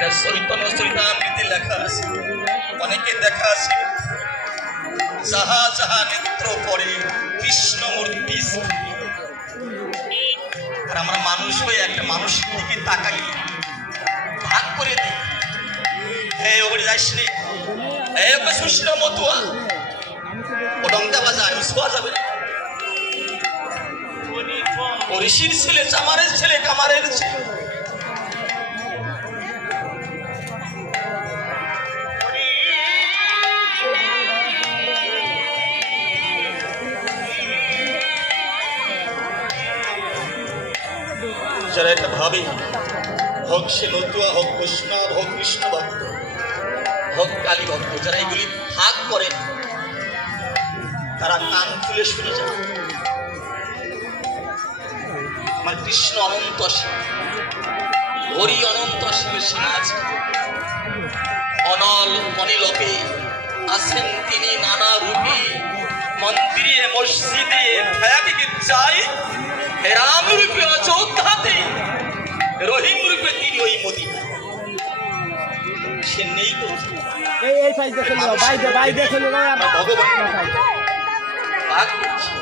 এটা চৈতন্য চরিতামৃতে লেখা আছে। অনেকে দেখা আছে যাহা যাহা নেত্র পড়ে কৃষ্ণমূর্তি। আর আমরা মানুষ হয়ে একটা মানুষের দিকে তাকাই, ভাগ করে দিই, হে ওপরে যাইস নি, হে ওকে সুষ্ণ মতুয়া, ও ডংটা বাজায়, ও ছোঁয়া যাবে না। ও ঋষির ছেলে, চামারের ছেলে, কামারের ছেলে। যারা এটা ভাবে, হোক সে নতুয়া, হোক বৈষ্ণব, হোক কৃষ্ণ ভক্ত, হোক কালী ভক্ত, যারা এগুলি ভাগ করেন তারা কান খুলে শুনে যান। আমার কৃষ্ণ অনন্ত শিব, হরি অনন্ত শিবের সেনা আছে, অনল অনিলোকে আছেন তিনি নানা রূপে, মন্দিরে মসজিদে ভয়াদিকে যাই, রাম রূপে অযোধ্যাতে, রহিম রূপে তিনি ওই মদিনা। সে নেই এই সাইজ দেখে নাও, বাইরে দেখে নাও, ভগবান ভাগ করছে।